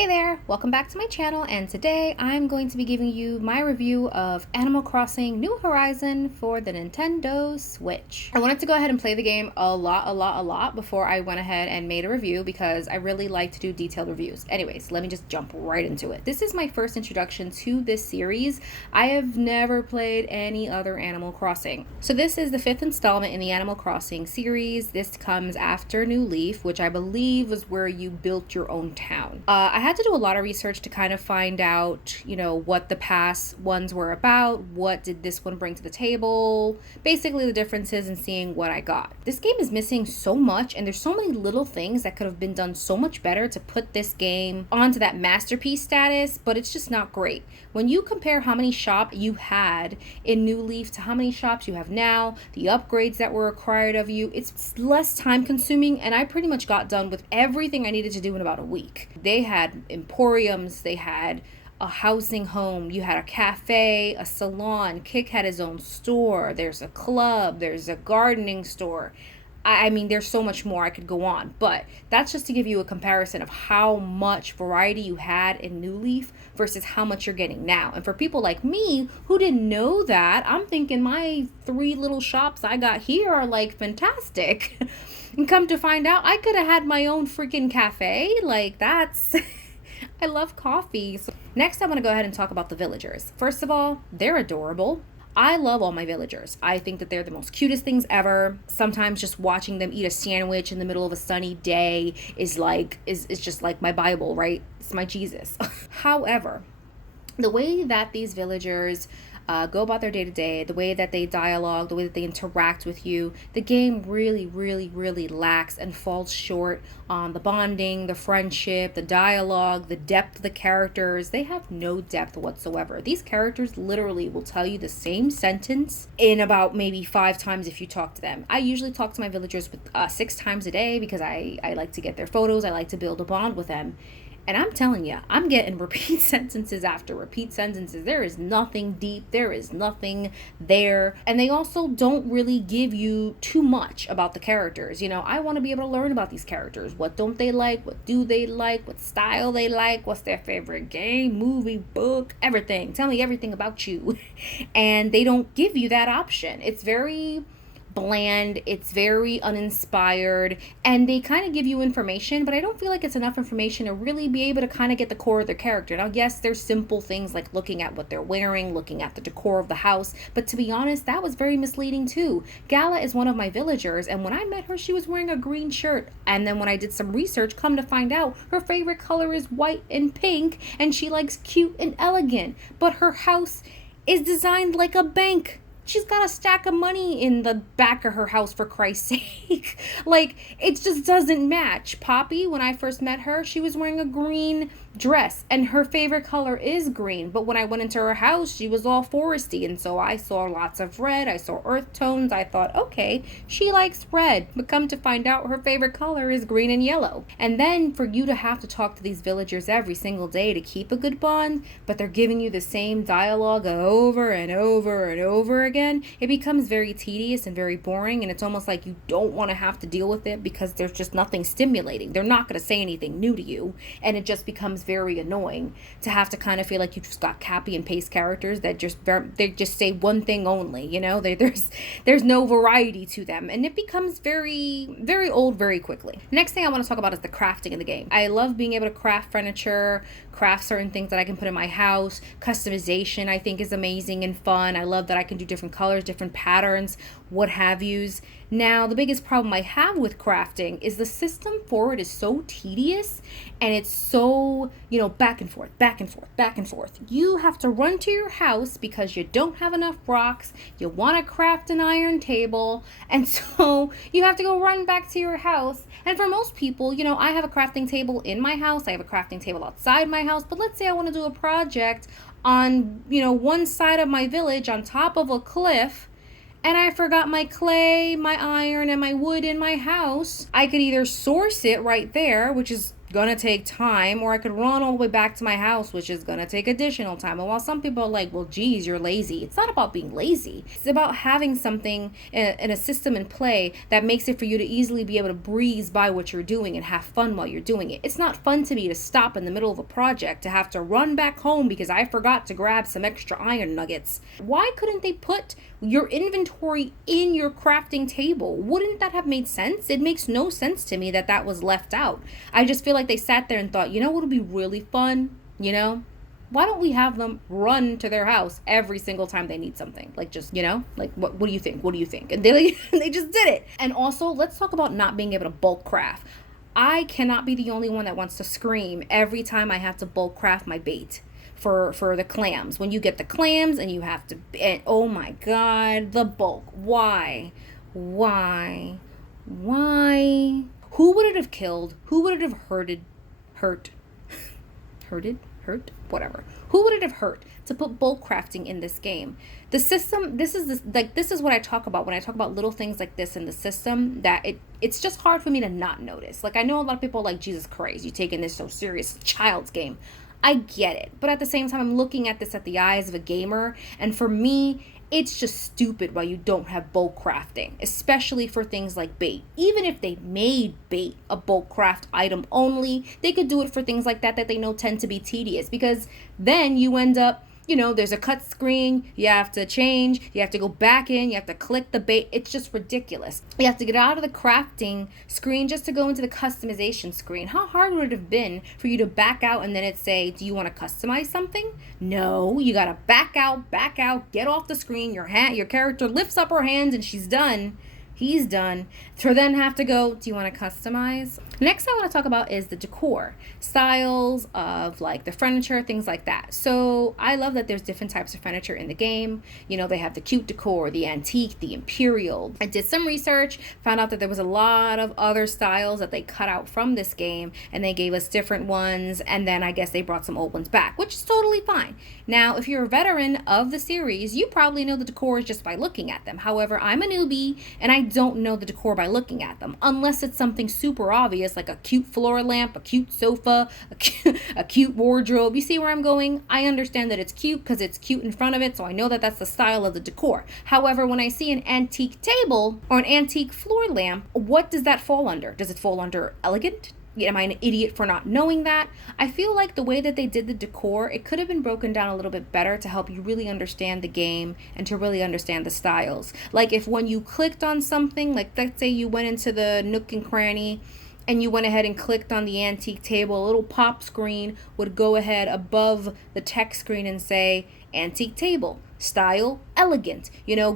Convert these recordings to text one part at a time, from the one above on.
Hey there, welcome back to my channel, and today I'm going to be giving you my review of Animal Crossing New Horizon for the Nintendo Switch. I wanted to go ahead and play the game a lot before I went ahead and made a review because I really like to do detailed reviews. Anyways, let me just jump right into it. This is my first introduction to this series. I have never played any other Animal Crossing. So this is the fifth installment in the Animal Crossing series. This comes after New Leaf, which I believe was where you built your own town. I had to do a lot of research to kind of find out, what the past ones were about, what did this one bring to the table, basically the differences and seeing what I got. This game is missing so much, and there's so many little things that could have been done so much better to put this game onto that masterpiece status, but it's just not great. When you compare how many shops you had in New Leaf to how many shops you have now, the upgrades that were required of you, it's less time consuming, and I pretty much got done with everything I needed to do in about a week. They had emporiums, they had a housing home, you had a cafe, a salon, Kick had his own store, there's a club, there's a gardening store. I mean, there's so much more I could go on, but that's just to give you a comparison of how much variety you had in New Leaf versus how much you're getting now. And for people like me who didn't know that, I'm thinking my 3 little shops I got here are like fantastic. And come to find out, I could have had my own freaking cafe. Like, that's... I love coffee. So next, I want to go ahead and talk about the villagers. First of all, they're adorable. I love all my villagers. I think that they're the most cutest things ever. Sometimes just watching them eat a sandwich in the middle of a sunny day is just like my Bible, right? It's my Jesus. However, the way that these villagers go about their day-to-day, the way that they dialogue, the way that they interact with you, the game really lacks and falls short on the bonding, the friendship, the dialogue, the depth of the characters. They have no depth whatsoever. These characters literally will tell you the same sentence in about maybe 5 times if you talk to them. I usually talk to my villagers 6 times a day because I like to get their photos. I like to build a bond with them. And I'm telling you, I'm getting repeat sentences after repeat sentences. There is nothing deep. There is nothing there. And they also don't really give you too much about the characters. I want to be able to learn about these characters. What don't they like? What do they like? What style they like? What's their favorite game, movie, book, everything. Tell me everything about you. And they don't give you that option. It's very bland, it's very uninspired, and they kind of give you information, but I don't feel like it's enough information to really be able to kind of get the core of their character. Now, yes, there's simple things like looking at what they're wearing, looking at the decor of the house, but to be honest, that was very misleading too. Gala is one of my villagers, and when I met her, she was wearing a green shirt, and then when I did some research, come to find out her favorite color is white and pink, and she likes cute and elegant, but her house is designed like a bank. She's got a stack of money in the back of her house, for Christ's sake. Like, it just doesn't match. Poppy, when I first met her, she was wearing a green dress, and her favorite color is green. But when I went into her house, she was all foresty, and so I saw lots of red. I saw earth tones. I thought, okay, she likes red. But come to find out, her favorite color is green and yellow. And then for you to have to talk to these villagers every single day to keep a good bond, but they're giving you the same dialogue over and over again, it becomes very tedious and very boring, and it's almost like you don't want to have to deal with it because there's just nothing stimulating. They're not going to say anything new to you, and it just becomes very annoying to have to kind of feel like you just got copy and paste characters that they just say one thing only. There's no variety to them, and it becomes very old very quickly. Next thing I want to talk about is the crafting in the game. I love being able to craft furniture, craft certain things that I can put in my house. Customization, I think, is amazing and fun. I love that I can do different colors, different patterns, what have yous. Now, the biggest problem I have with crafting is the system for it is so tedious, and it's so, back and forth. You have to run to your house because you don't have enough rocks. You want to craft an iron table, and so you have to go run back to your house. And for most people, I have a crafting table in my house. I have a crafting table outside my house. But let's say I want to do a project on, one side of my village on top of a cliff, and I forgot my clay, my iron, and my wood in my house. I could either source it right there, which is gonna take time, or I could run all the way back to my house, which is gonna take additional time. And while some people are like, well, geez, you're lazy, it's not about being lazy. It's about having something in a system in play that makes it for you to easily be able to breeze by what you're doing and have fun while you're doing it. It's not fun to me to stop in the middle of a project, to have to run back home because I forgot to grab some extra iron nuggets. Why couldn't they put your inventory in your crafting table? Wouldn't that have made sense? It makes no sense to me that that was left out. I just feel like they sat there and thought, you know what would be really fun? Why don't we have them run to their house every single time they need something? Like, just, like, what do you think? What do you think? And they just did it. And also, let's talk about not being able to bulk craft. I cannot be the only one that wants to scream every time I have to bulk craft my bait for the clams. When you get the clams and you have to, and oh my God, the bulk. Why? Who would it have killed? Who would it have hurt? Whatever. Who would it have hurt to put bulk crafting in this game? The system, this is what I talk about when I talk about little things like this in the system, that it's just hard for me to not notice. Like, I know a lot of people are like, Jesus Christ, you taking this so serious, it's a child's game. I get it. But at the same time, I'm looking at this at the eyes of a gamer, and for me, it's just stupid why you don't have bulk crafting, especially for things like bait. Even if they made bait a bulk craft item only, they could do it for things like that they know tend to be tedious, because then you end up, there's a cut screen, you have to change, you have to go back in, you have to click the bait. It's just ridiculous. You have to get out of the crafting screen just to go into the customization screen. How hard would it have been for you to back out and then it say, do you want to customize something? No, you gotta back out, get off the screen, your character lifts up her hands and she's done. He's done. To then have to go, do you want to customize? Next I want to talk about is the decor styles of like the furniture, things like that. So I love that there's different types of furniture in the game. They have the cute decor, the antique, the imperial. I did some research, found out that there was a lot of other styles that they cut out from this game, and they gave us different ones, and then I guess they brought some old ones back, which is totally fine. Now, if you're a veteran of the series, you probably know the decor just by looking at them. However, I'm a newbie and I don't know the decor by looking at them, unless it's something super obvious like a cute floor lamp, a cute sofa, a cute wardrobe. You see where I'm going? I understand that it's cute because it's cute in front of it, so I know that that's the style of the decor. However, when I see an antique table or an antique floor lamp, what does that fall under? Does it fall under elegant? Am I an idiot for not knowing that? I feel like the way that they did the decor, it could have been broken down a little bit better to help you really understand the game and to really understand the styles. Like, if when you clicked on something, like let's say you went into the nook and cranny and you went ahead and clicked on the antique table, a little pop screen would go ahead above the text screen and say antique table, style elegant,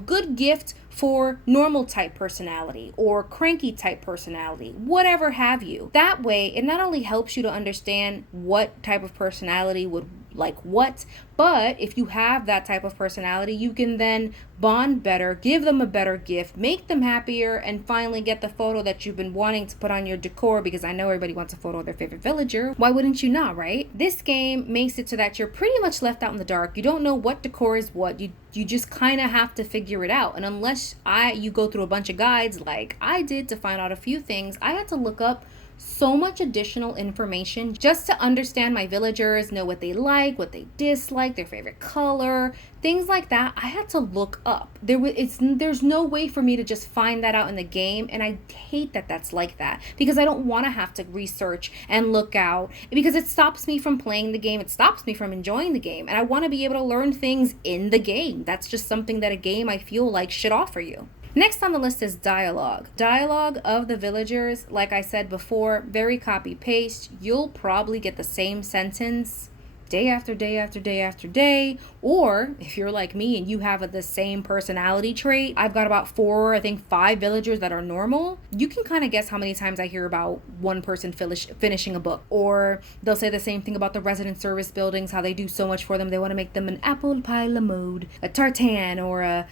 good gift for normal type personality or cranky type personality, whatever have you. That way, it not only helps you to understand what type of personality would like what, but if you have that type of personality, you can then bond better, give them a better gift, make them happier, and finally get the photo that you've been wanting to put on your decor, because I know everybody wants a photo of their favorite villager. Why wouldn't you not, right? This game makes it so that you're pretty much left out in the dark. You don't know what decor is what. You just kind of have to figure it out. And unless you go through a bunch of guides like I did to find out a few things, I had to look up so much additional information just to understand my villagers, know what they like, what they dislike, their favorite color, things like that. I had to look up. There's no way for me to just find that out in the game, and I hate that that's like that, because I don't want to have to research and look out, because it stops me from playing the game. It stops me from enjoying the game, and I want to be able to learn things in the game. That's just something that a game, I feel like, should offer you. Next on the list is dialogue. Dialogue of the villagers, like I said before, very copy-paste. You'll probably get the same sentence day after day after day after day. Or if you're like me and you have the same personality trait, I've got about 5 villagers that are normal. You can kind of guess how many times I hear about one person finishing a book. Or they'll say the same thing about the resident service buildings, how they do so much for them. They want to make them an apple pie la mode, a tartan, or a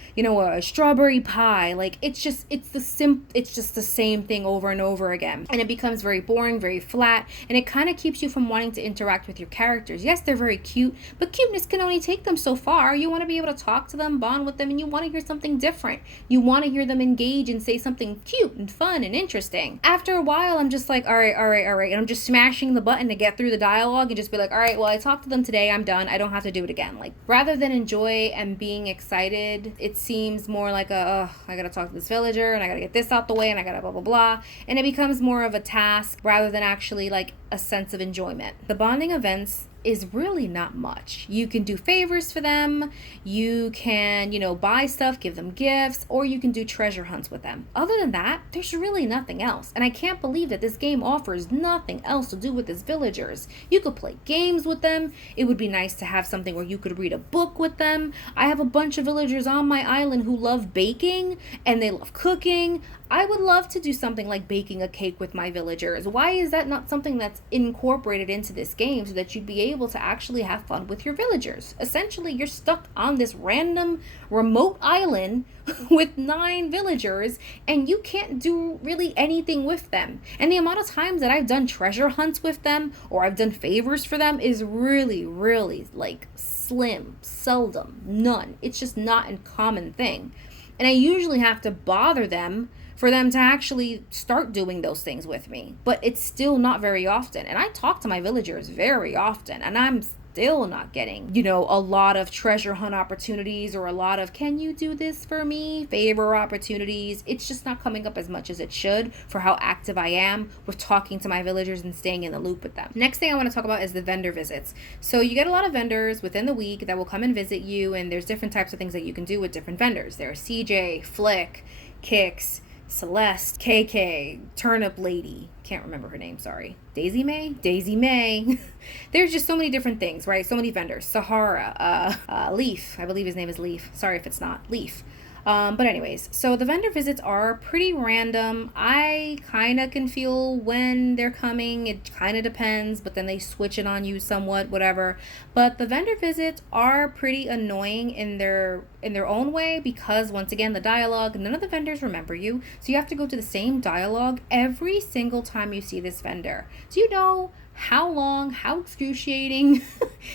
strawberry pie. Like, it's just the same thing over and over again. And it becomes very boring, very flat, and it kind of keeps you from wanting to interact with your characters. Yes, they're very cute, but cuteness can only take them so far. You want to be able to talk to them, bond with them, and you want to hear something different. You want to hear them engage and say something cute and fun and interesting. After a while, I'm just like, all right. And I'm just smashing the button to get through the dialogue and just be like, all right, well, I talked to them today. I'm done. I don't have to do it again. Like, rather than enjoy and being excited, it seems more like I gotta talk to this villager and I gotta get this out the way and I gotta blah, blah, blah. And it becomes more of a task rather than actually like a sense of enjoyment. The bonding events is really not much. You can do favors for them, you can, buy stuff, give them gifts, or you can do treasure hunts with them. Other than that, there's really nothing else. And I can't believe that this game offers nothing else to do with its villagers. You could play games with them. It would be nice to have something where you could read a book with them. I have a bunch of villagers on my island who love baking and they love cooking. I would love to do something like baking a cake with my villagers. Why is that not something that's incorporated into this game so that you'd be able to actually have fun with your villagers? Essentially, you're stuck on this random remote island with 9 villagers and you can't do really anything with them. And the amount of times that I've done treasure hunts with them or I've done favors for them is really, really like slim, seldom, none. It's just not a common thing. And I usually have to bother them for them to actually start doing those things with me. But it's still not very often. And I talk to my villagers very often, and I'm still not getting, a lot of treasure hunt opportunities or a lot of, can you do this for me? Favor opportunities. It's just not coming up as much as it should for how active I am with talking to my villagers and staying in the loop with them. Next thing I want to talk about is the vendor visits. So you get a lot of vendors within the week that will come and visit you, and there's different types of things that you can do with different vendors. There's CJ, Flick, Kix, Celeste, KK, Turnip Lady, can't remember her name, sorry. Daisy May. There's just so many different things, right? So many vendors. Sahara, Leaf, I believe his name is Leaf. Sorry if it's not. Leaf. But anyways, so the vendor visits are pretty random. I kind of can feel when they're coming. It kind of depends, but then they switch it on you somewhat, whatever. But the vendor visits are pretty annoying in their own way because, once again, the dialogue, none of the vendors remember you. So you have to go to the same dialogue every single time you see this vendor. Do you know how excruciating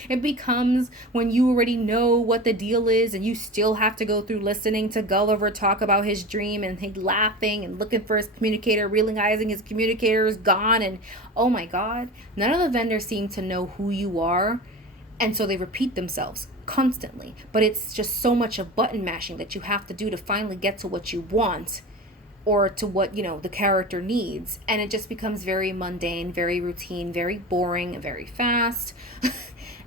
it becomes when you already know what the deal is and you still have to go through listening to Gulliver talk about his dream and he laughing and looking for his communicator, realizing his communicator is gone, and oh my god, none of the vendors seem to know who you are, and so they repeat themselves constantly. But it's just so much of button mashing that you have to do to finally get to what you want or to what, the character needs. And it just becomes very mundane, very routine, very boring, very fast.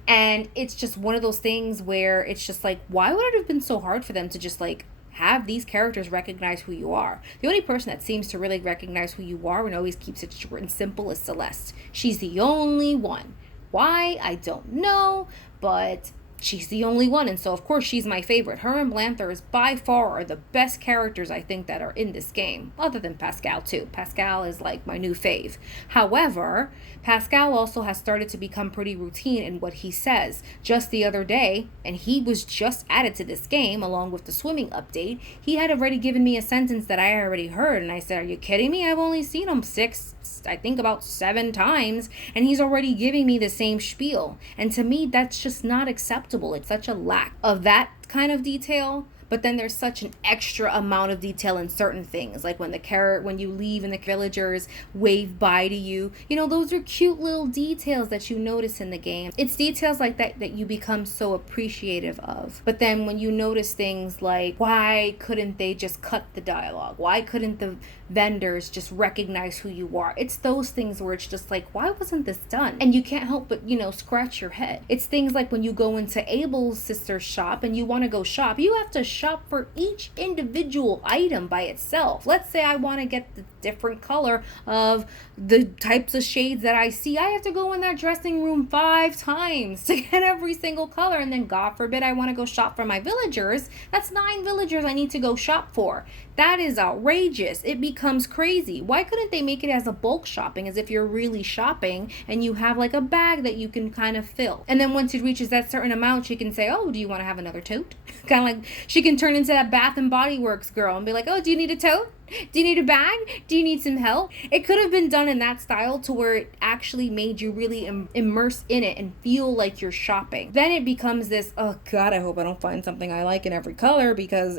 And it's just one of those things where it's just like, why would it have been so hard for them to just like have these characters recognize who you are? The only person that seems to really recognize who you are and always keeps it short and simple is Celeste. She's the only one. Why? I don't know, but she's the only one, and so of course she's my favorite. Her and Blanthers by far are the best characters I think that are in this game, other than Pascal too. Pascal is like my new fave. However, Pascal also has started to become pretty routine in what he says. Just the other day, and he was just added to this game along with the swimming update, he had already given me a sentence that I already heard, and I said, are you kidding me? I've only seen him about 7 times, and he's already giving me the same spiel. And to me, that's just not acceptable. It's such a lack of that kind of detail. But then there's such an extra amount of detail in certain things, like when you leave and the villagers wave bye to you. Those are cute little details that you notice in the game. It's details like that that you become so appreciative of. But then when you notice things like, why couldn't they just cut the dialogue? Why couldn't the vendors just recognize who you are? It's those things where it's just like, why wasn't this done? And you can't help but, scratch your head. It's things like when you go into Abel's sister's shop and you want to go shop, you have to shop for each individual item by itself. Let's say I want to get the different color of the types of shades that I see. I have to go in that dressing room 5 times to get every single color. And then God forbid I want to go shop for my villagers. That's 9 villagers I need to go shop for. That is outrageous. It becomes crazy. Why couldn't they make it as a bulk shopping, as if you're really shopping and you have like a bag that you can kind of fill? And then once it reaches that certain amount, she can say, oh, do you want to have another tote? Kind of like she can turn into that Bath and Body Works girl and be like, oh, do you need a tote? Do you need a bag? Do you need some help? It could have been done in that style to where it actually made you really immerse in it and feel like you're shopping. Then it becomes this, oh God, I hope I don't find something I like in every color, because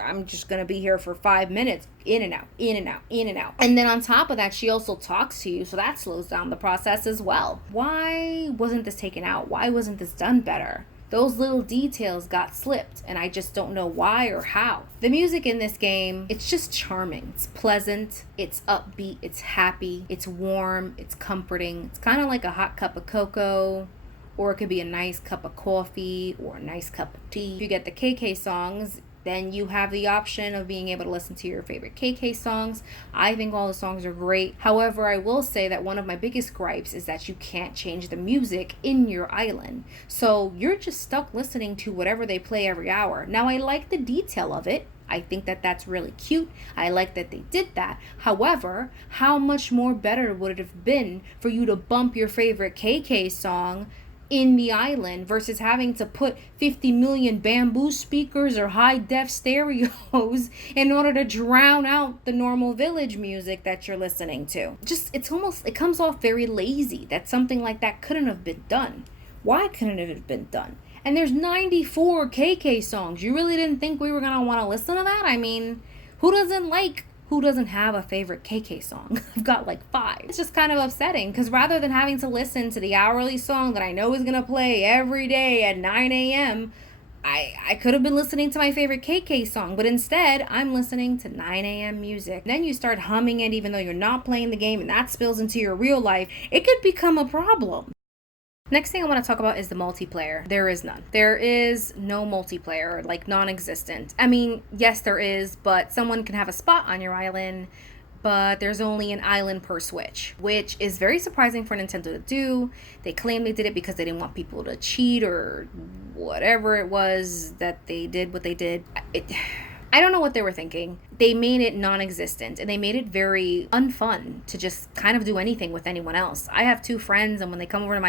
I'm just gonna be here for 5 minutes, in and out, in and out, in and out. And then on top of that, she also talks to you, so that slows down the process as well. Why wasn't this taken out? Why wasn't this done better? Those little details got slipped, and I just don't know why or how. The music in this game, it's just charming. It's pleasant, it's upbeat, it's happy, it's warm, it's comforting. It's kind of like a hot cup of cocoa, or it could be a nice cup of coffee or a nice cup of tea. If you get the KK songs, then you have the option of being able to listen to your favorite KK songs. I think all the songs are great. However, I will say that one of my biggest gripes is that you can't change the music in your island. So you're just stuck listening to whatever they play every hour. Now, I like the detail of it. I think that that's really cute. I like that they did that. However, how much more better would it have been for you to bump your favorite KK song in the island versus having to put 50 million bamboo speakers or high-def stereos in order to drown out the normal village music that you're listening to? It comes off very lazy that something like that couldn't have been done. Why couldn't it have been done? And there's 94 KK songs. You really didn't think we were going to want to listen to that? I mean, who doesn't have a favorite KK song? I've got like 5. It's just kind of upsetting, because rather than having to listen to the hourly song that I know is going to play every day at 9 a.m., I could have been listening to my favorite KK song, but instead I'm listening to 9 a.m. music. Then you start humming it even though you're not playing the game, and that spills into your real life. It could become a problem. Next thing I want to talk about is the multiplayer. There is none. There is no multiplayer, like non-existent. I mean, yes, there is, but someone can have a spot on your island, but there's only an island per Switch, which is very surprising for Nintendo to do. They claim they did it because they didn't want people to cheat or whatever it was that they did what they did. I don't know what they were thinking. They made it non-existent, and they made it very unfun to just kind of do anything with anyone else. I have 2 friends, and when they come over to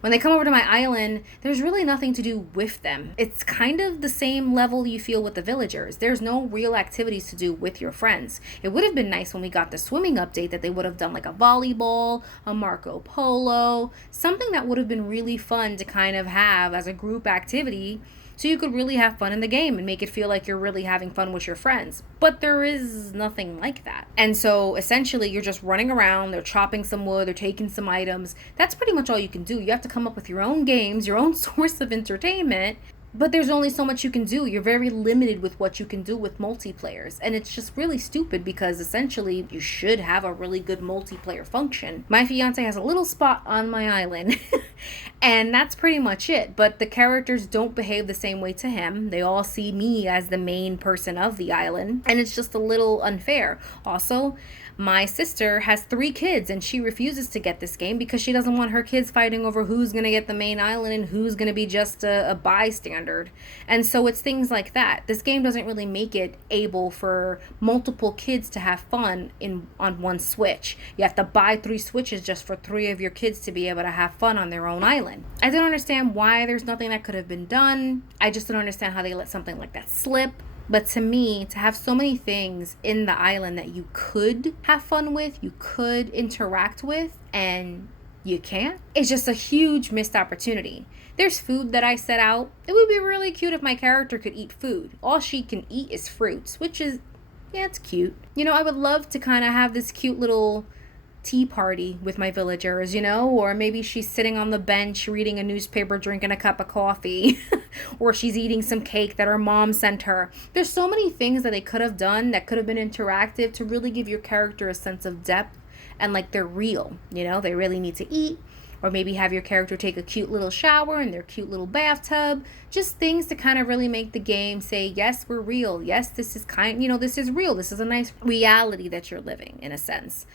when they come over to my island, there's really nothing to do with them. It's kind of the same level you feel with the villagers. There's no real activities to do with your friends. It would have been nice when we got the swimming update that they would have done like a volleyball, a Marco Polo, something that would have been really fun to kind of have as a group activity, so you could really have fun in the game and make it feel like you're really having fun with your friends. But there is nothing like that. And so essentially you're just running around, they're chopping some wood, they're taking some items. That's pretty much all you can do. You have to come up with your own games, your own source of entertainment. But there's only so much you can do. You're very limited with what you can do with multiplayers. And it's just really stupid, because essentially you should have a really good multiplayer function. My fiance has a little spot on my island and that's pretty much it. But the characters don't behave the same way to him. They all see me as the main person of the island, and it's just a little unfair. Also, my sister has 3 kids, and she refuses to get this game because she doesn't want her kids fighting over who's going to get the main island and who's going to be just a bystander. And so it's things like that. This game doesn't really make it able for multiple kids to have fun on one Switch. You have to buy 3 Switches just for 3 of your kids to be able to have fun on their own island. I don't understand why there's nothing that could have been done. I just don't understand how they let something like that slip. But to me, to have so many things in the island that you could have fun with, you could interact with, and you can't, it's just a huge missed opportunity. There's food that I set out. It would be really cute if my character could eat food. All she can eat is fruits, which is, yeah, it's cute. You know, I would love to kind of have this cute little tea party with my villagers, you know, or maybe she's sitting on the bench reading a newspaper, drinking a cup of coffee, or she's eating some cake that her mom sent her. There's so many things that they could have done that could have been interactive to really give your character a sense of depth and like they're real, you know, they really need to eat. Or maybe have your character take a cute little shower in their cute little bathtub. Just things to kind of really make the game say, yes, we're real. Yes, this is this is real. This is a nice reality that you're living, in a sense.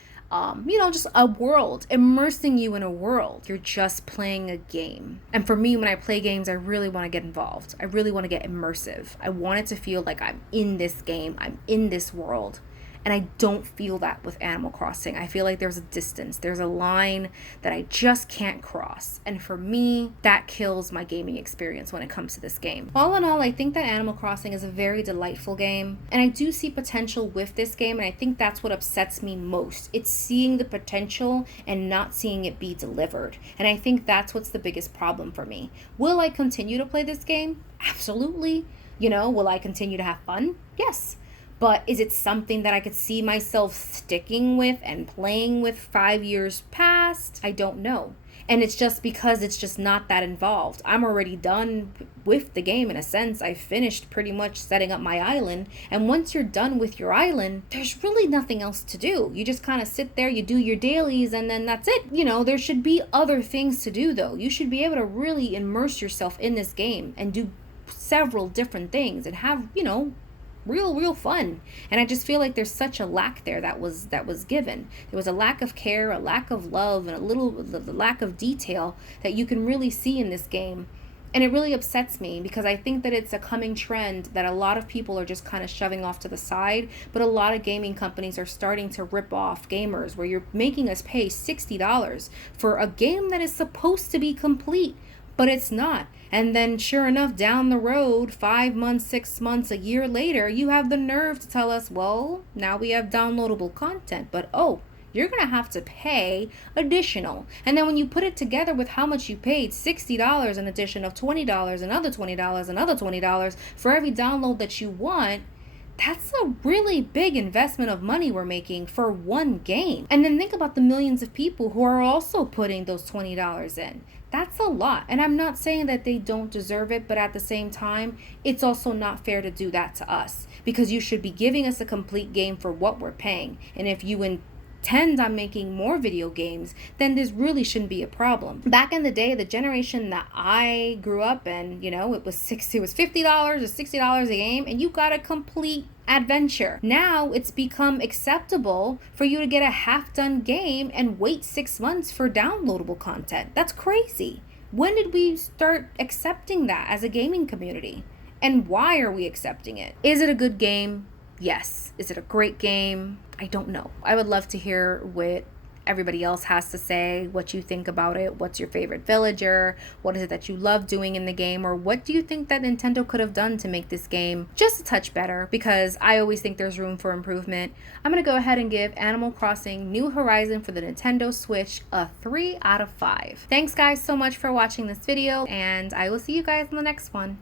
Just a world, immersing you in a world. You're just playing a game. And for me, when I play games, I really want to get involved. I really want to get immersive. I want it to feel like I'm in this game. I'm in this world. And I don't feel that with Animal Crossing. I feel like there's a distance, there's a line that I just can't cross. And for me, that kills my gaming experience when it comes to this game. All in all, I think that Animal Crossing is a very delightful game. And I do see potential with this game. And I think that's what upsets me most. It's seeing the potential and not seeing it be delivered. And I think that's what's the biggest problem for me. Will I continue to play this game? Absolutely. You know, will I continue to have fun? Yes. But is it something that I could see myself sticking with and playing with 5 years past? I don't know. And it's just because it's just not that involved. I'm already done with the game in a sense. I finished pretty much setting up my island. And once you're done with your island, there's really nothing else to do. You just kind of sit there, you do your dailies, and then that's it. You know, there should be other things to do though. You should be able to really immerse yourself in this game and do several different things and have, you know, real fun. And I just feel like there's such a lack there that was given. There was a lack of care, a lack of love, and the lack of detail that you can really see in this game. And it really upsets me because I think that it's a coming trend that a lot of people are just kind of shoving off to the side. But a lot of gaming companies are starting to rip off gamers, where you're making us pay $60 for a game that is supposed to be complete, but it's not. And then sure enough, down the road, 5 months, 6 months, a year later, you have the nerve to tell us, well, now we have downloadable content, but oh, you're going to have to pay additional. And then when you put it together with how much you paid, $60, an addition of $20, another $20, another $20 for every download that you want, that's a really big investment of money we're making for one game. And then think about the millions of people who are also putting those $20 in. That's a lot. And I'm not saying that they don't deserve it, but at the same time, it's also not fair to do that to us, because you should be giving us a complete game for what we're paying. And if you intend on making more video games, then this really shouldn't be a problem. Back in the day, the generation that I grew up in, you know, it was $50 or $60 a game, and you got a complete adventure. Now it's become acceptable for you to get a half-done game and wait 6 months for downloadable content. That's crazy. When did we start accepting that as a gaming community? And why are we accepting it? Is it a good game? Yes. Is it a great game? I don't know. I would love to hear what everybody else has to say, what you think about it. What's your favorite villager? What is it that you love doing in the game? Or what do you think that Nintendo could have done to make this game just a touch better? Because I always think there's room for improvement. I'm going to go ahead and give Animal Crossing New Horizon for the Nintendo Switch a 3 out of 5. Thanks guys so much for watching this video, and I will see you guys in the next one.